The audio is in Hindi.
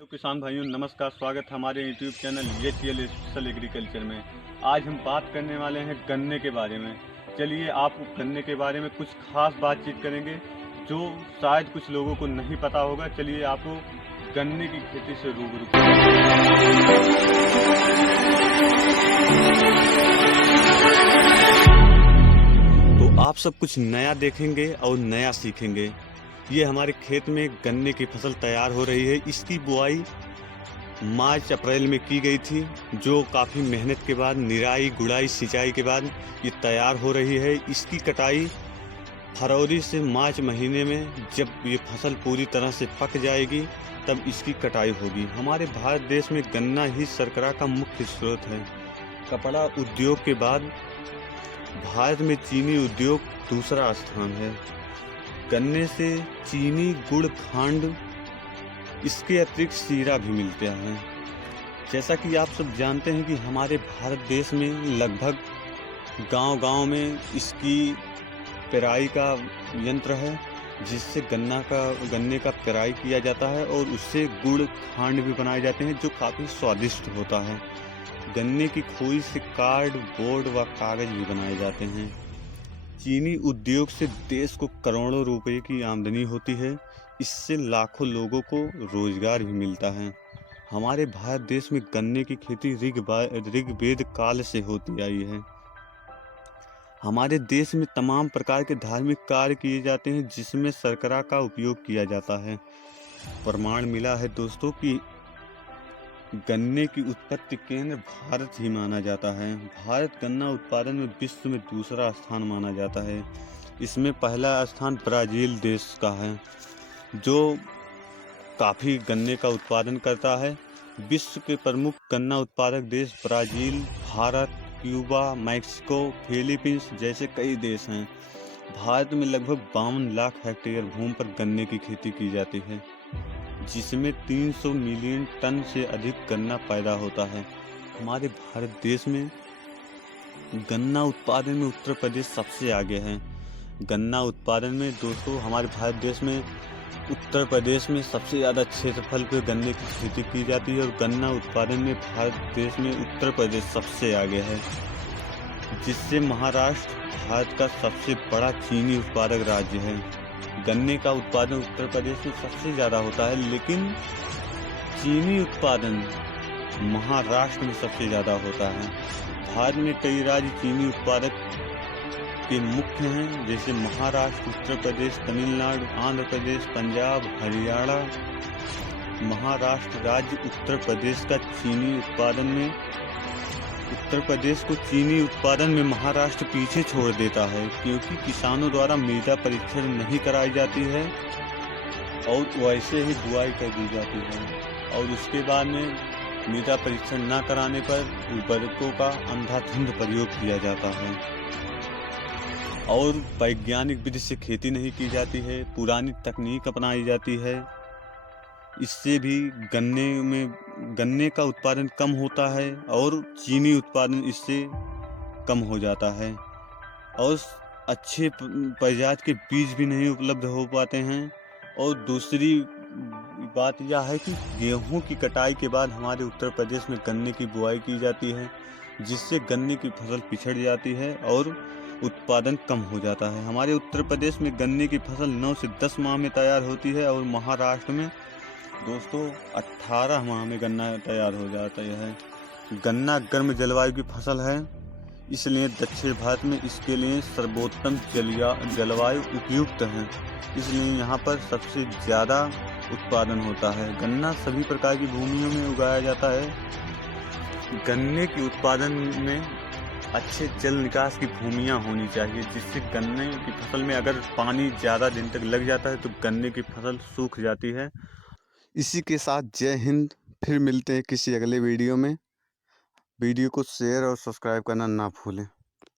तो किसान भाइयों नमस्कार, स्वागत है हमारे YouTube channel HL special agriculture में। आज हम बात करने वाले हैं गन्ने के बारे में। चलिए आपको गन्ने के बारे में कुछ खास बातचीत करेंगे जो शायद कुछ लोगों को नहीं पता होगा। चलिए आपको गन्ने की खेती से रूबरू तो आप सब कुछ नया देखेंगे और नया सीखेंगे। ये हमारे खेत में गन्ने की फसल तैयार हो रही है। इसकी बुआई मार्च अप्रैल में की गई थी, जो काफ़ी मेहनत के बाद निराई गुड़ाई सिंचाई के बाद ये तैयार हो रही है। इसकी कटाई फरवरी से मार्च महीने में जब ये फसल पूरी तरह से पक जाएगी तब इसकी कटाई होगी। हमारे भारत देश में गन्ना ही शर्करा का मुख्य स्रोत है। कपड़ा उद्योग के बाद भारत में चीनी उद्योग दूसरा स्थान है। गन्ने से चीनी, गुड़, खांड, इसके अतिरिक्त शीरा भी मिलता है। जैसा कि आप सब जानते हैं कि हमारे भारत देश में लगभग गांव-गांव में इसकी पेराई का यंत्र है, जिससे गन्ने का पेराई किया जाता है और उससे गुड़, खांड भी बनाए जाते हैं, जो काफ़ी स्वादिष्ट होता है। गन्ने की खोई से कार्ड, बोर्ड व कागज भी बनाए जाते हैं। चीनी उद्योग से देश को करोड़ों रुपए की आमदनी होती है। इससे लाखों लोगों को रोजगार भी मिलता है। हमारे भारत देश में गन्ने की खेती ऋग्वेद काल से होती आई है। हमारे देश में तमाम प्रकार के धार्मिक कार्य किए जाते हैं, जिसमें शर्करा का उपयोग किया जाता है। प्रमाण मिला है दोस्तों कि गन्ने की उत्पत्ति केंद्र भारत ही माना जाता है। भारत गन्ना उत्पादन में विश्व में दूसरा स्थान माना जाता है। इसमें पहला स्थान ब्राज़ील देश का है, जो काफ़ी गन्ने का उत्पादन करता है। विश्व के प्रमुख गन्ना उत्पादक देश Brazil, Bharat, Cuba, Mexico, Philippines जैसे कई देश हैं। भारत में लगभग 52 लाख हेक्टेयर भूमि पर गन्ने की खेती की जाती है, जिसमें 300 मिलियन टन से अधिक गन्ना पैदा होता है। हमारे भारत देश में गन्ना उत्पादन में उत्तर प्रदेश सबसे आगे है। गन्ना उत्पादन में दोस्तों हमारे भारत देश में उत्तर प्रदेश में सबसे ज़्यादा क्षेत्रफल पर गन्ने की खेती की जाती है और गन्ना उत्पादन में भारत देश में उत्तर प्रदेश सबसे आगे है, जिससे महाराष्ट्र भारत का सबसे बड़ा चीनी उत्पादक राज्य है। गन्ने का उत्पादन उत्तर प्रदेश में सबसे ज़्यादा होता है, लेकिन चीनी उत्पादन महाराष्ट्र में सबसे ज़्यादा होता है। भारत में कई राज्य चीनी उत्पादक के मुख्य हैं, जैसे महाराष्ट्र, उत्तर प्रदेश, तमिलनाडु, आंध्र प्रदेश, पंजाब, हरियाणा। महाराष्ट्र राज्य उत्तर प्रदेश को चीनी उत्पादन में महाराष्ट्र पीछे छोड़ देता है, क्योंकि किसानों द्वारा मृदा परीक्षण नहीं कराई जाती है और वैसे ही बुआई कर दी जाती है, और उसके बाद में मृदा परीक्षण न कराने पर उर्वरकों का अंधाधुंध प्रयोग किया जाता है और वैज्ञानिक विधि से खेती नहीं की जाती है। पुरानी तकनीक अपनाई जाती है। इससे भी गन्ने का उत्पादन कम होता है और चीनी उत्पादन इससे कम हो जाता है, और अच्छे प्रजाति के बीज भी नहीं उपलब्ध हो पाते हैं। और दूसरी बात यह है कि गेहूं की कटाई के बाद हमारे उत्तर प्रदेश में गन्ने की बुआई की जाती है, जिससे गन्ने की फसल पिछड़ जाती है और उत्पादन कम हो जाता है। हमारे उत्तर प्रदेश में गन्ने की फसल 9 से 10 माह में तैयार होती है और महाराष्ट्र में दोस्तों 18 माह में गन्ना तैयार हो जाता है। गन्ना गर्म जलवायु की फसल है, इसलिए दक्षिण भारत में इसके लिए सर्वोत्तम जलवायु उपयुक्त है, इसलिए यहाँ पर सबसे ज़्यादा उत्पादन होता है। गन्ना सभी प्रकार की भूमियों में उगाया जाता है। गन्ने के उत्पादन में अच्छे जल निकास की भूमियाँ होनी चाहिए, जिससे गन्ने की फसल में अगर पानी ज़्यादा दिन तक लग जाता है तो गन्ने की फसल सूख जाती है। इसी के साथ जय हिंद। फिर मिलते हैं किसी अगले वीडियो में। वीडियो को शेयर और सब्सक्राइब करना ना भूलें।